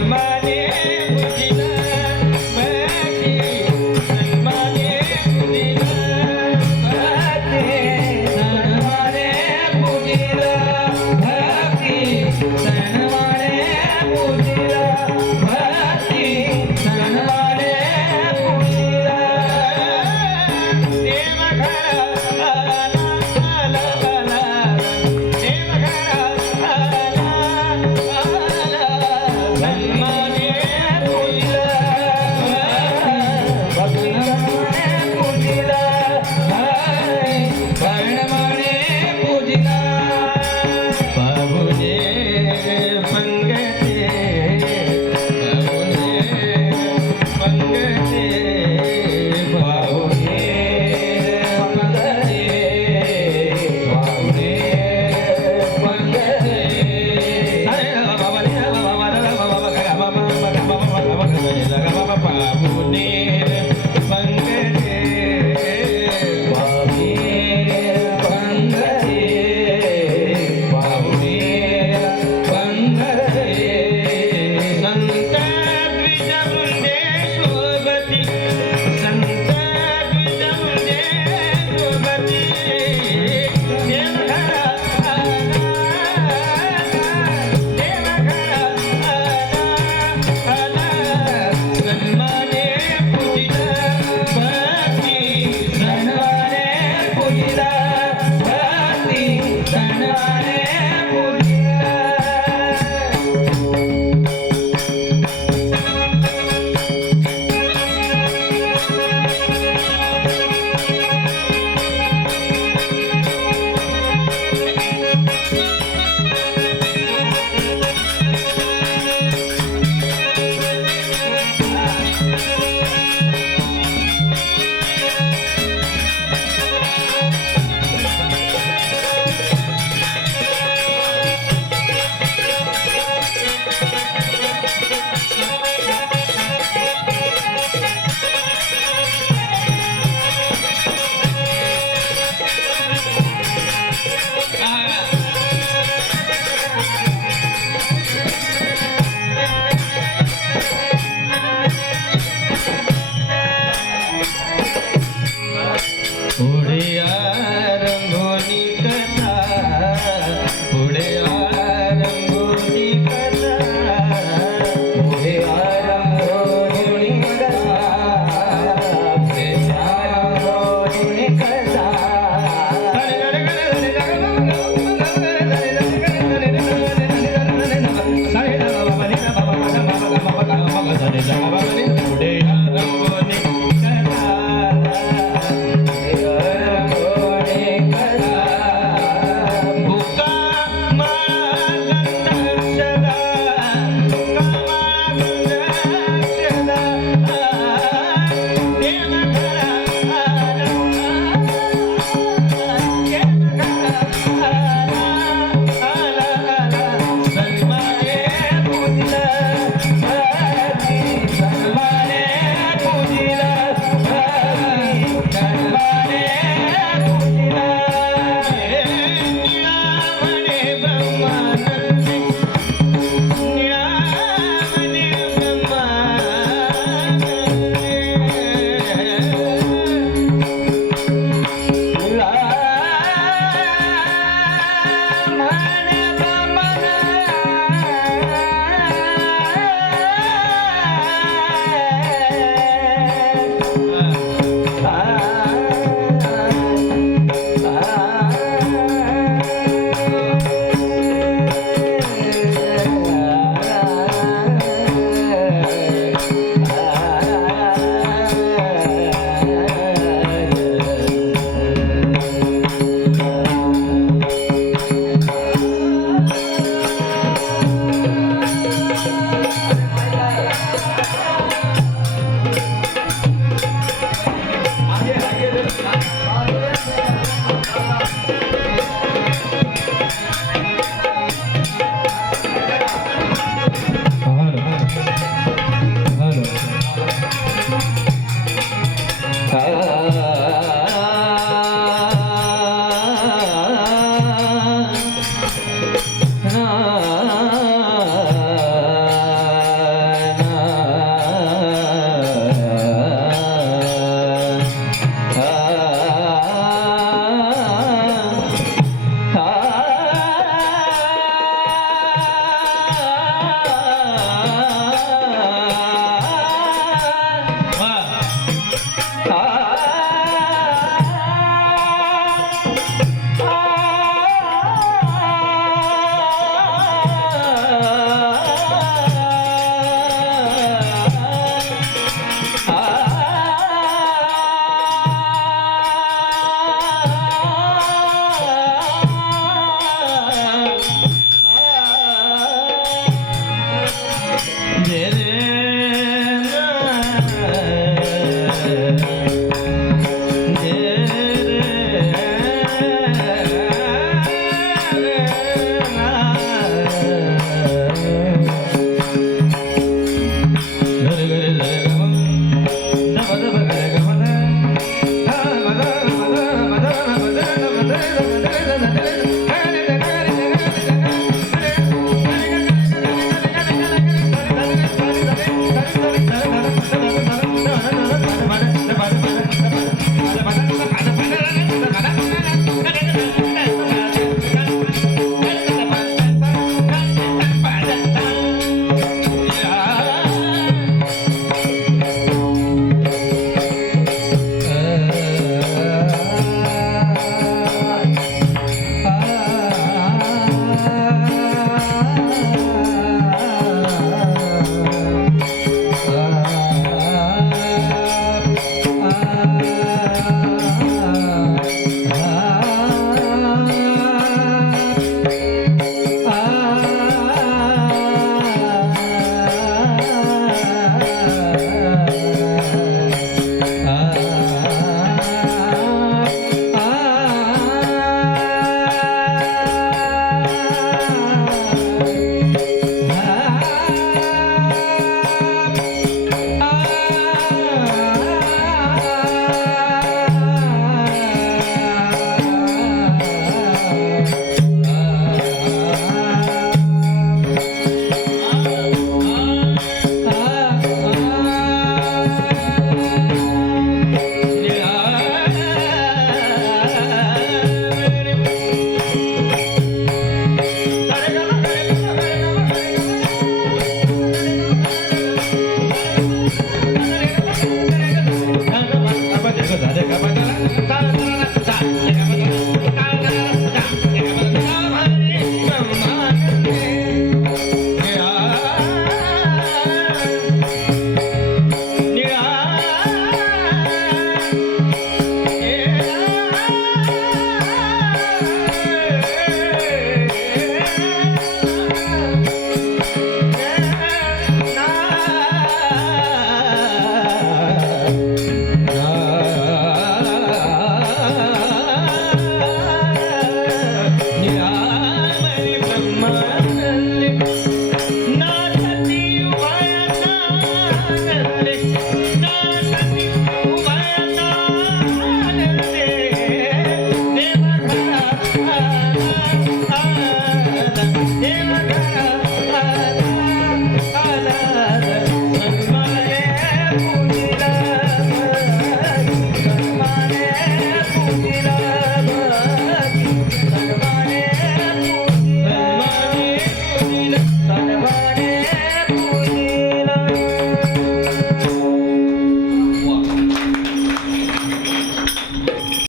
my